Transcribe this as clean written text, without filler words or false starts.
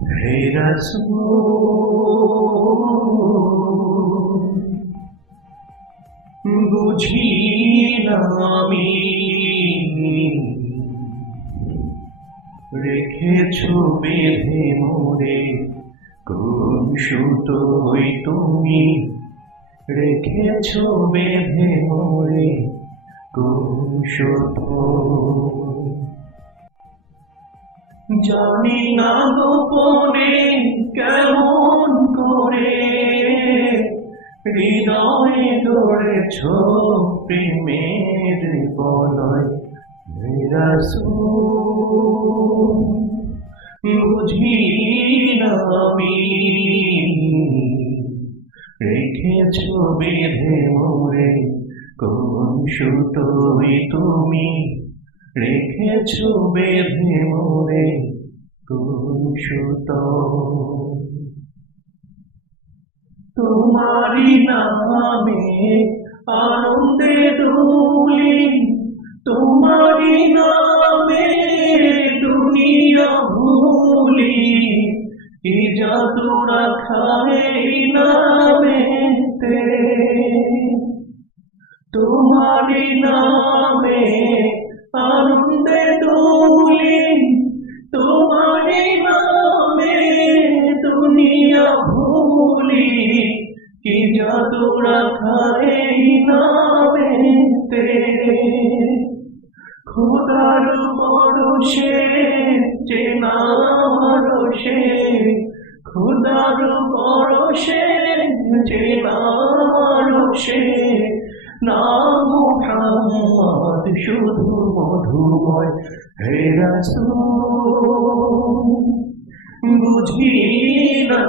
হে রাসূল, বুঝি না আমি রেখেছ বেঁধে মোরে কোন সুতোয় তুমি রেখেছ বেঁধে মোরে কোন সুতো। জানি না গোপনে কেমন করে হৃদয়ে গড়েছ প্রেমের বলয়। হে রাসূল, বুঝি না আমি রেখেছ বেঁধে মোরে কোন সুতোয় তুমি রেখেছ বেঁধে মোরে কোন সুতো। তোমারি নামে আনন্দে দুলি, তোমারি নামে দুনিয়া ভুলি, কি জাদু রাখা এই নামেতে, তোমারি নামে আনন্দে দুলি, তোমারি নামে দুনিয়া ভুলি, কি জাদু রাখা এই নামেতে। খোদার পরশে চেনা রসে, খোদার পরশে চেনা রসে, নাম মুহাম্মদ শুধু মধুময়। হে রাসূল, বুঝি না